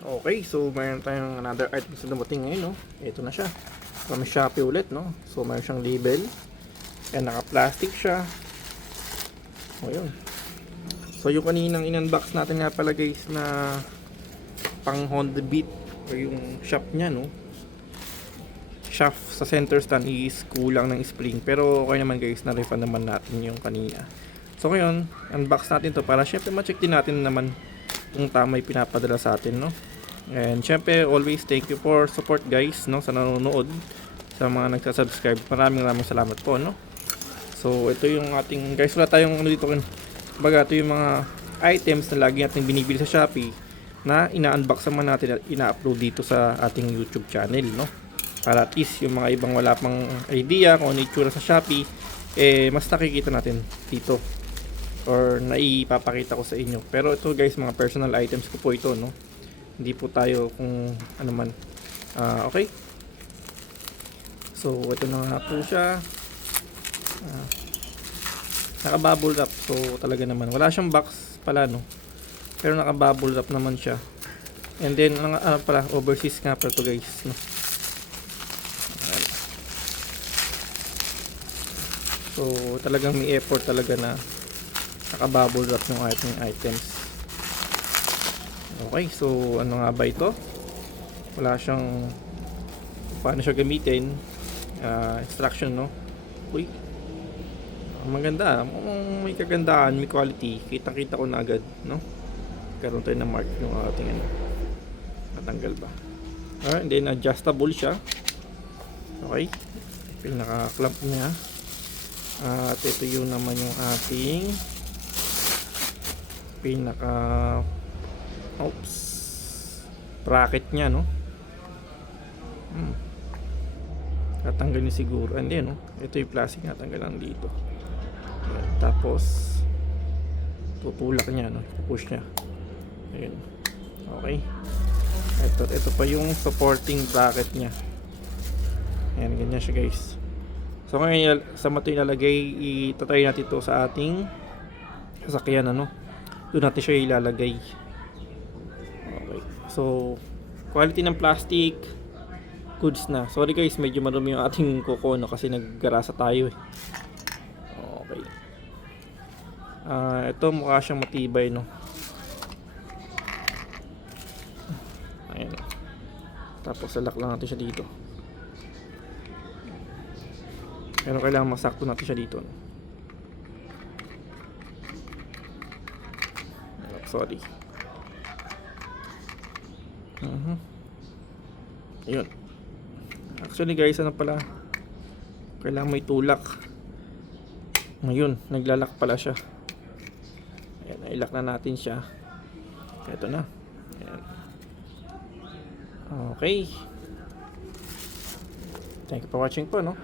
Okay, so mayroon tayong another item sa dumating ngayon, no? Ito na siya. From Shopee ulit, no? So mayroon siyang label. And naka-plastic siya. O yun. So yung kaninang in-unbox natin nga pala guys na pang Honda Beat o yung shaft niya, no? Shaft sa center stand is kulang ng spring. Pero okay naman guys, na-refund naman natin yung kanina. So ngayon, unbox natin to para syempre ma-check din natin naman kung tama yung pinapadala sa atin, no? And syempre always thank you for support guys, no, sa nanonood, sa mga nagsa-subscribe. Maraming salamat po, no. So ito yung ating guys, wala tayong ano dito, baga ito yung mga items na lagi nating binibili sa Shopee na ina-unbox naman natin at ina-upload dito sa ating YouTube channel, no. Para at least yung mga ibang wala pang idea kung ano itsura sa Shopee, mas nakikita natin dito or naipapakita ko sa inyo. Pero ito guys, mga personal items ko po ito, no. Hindi po tayo kung ano man. Okay. So ito na nga po siya. Naka-bubble wrap. So talaga naman wala siyang box pala, no. Pero naka-bubble wrap naman siya. And then ano pala, overseas nga pala to guys, no. So talagang may effort talaga na naka-bubble wrap yung ating items. Okay, so ano nga ba ito? Wala siyang paano siya gamitin. Instruction, no? Uy, maganda. May kagandahan, may quality. Kitang-kita ko na agad, no? Karoon tayo na mark yung ating ano. Natanggal ba? And then adjustable siya. Okay. Pinaka-clamp niya. At ito yung naman yung ating pinaka bracket niya, no. Tatanggal niya siguro. And then, no, ito yung plastic na tanggal lang dito. Tapos tutulak niya, no, push niya. Ayun. Okay. Ito pa yung supporting bracket niya. Ayan, ganyan siya guys. So ngayon, sa mato ilalagay, itatry natin ito sa ating sasakyan, ano. Doon natin siya ilalagay. So, quality ng plastic, goods na. Sorry guys, medyo marumi yung ating kuko, no, kasi naggarasa tayo eh. Okay. Ito mukha siyang matibay, no. Ayan. Tapos salak lang natin siya dito. Pero kailangan masakto natin siya dito, no. Sorry. Ayun. Actually guys, ano pala, kailangan may tulak. Ngayon, naglalak pala siya. Ayan, nailak na natin siya. Ito na. Ayan. Okay. Thank you for watching po, no.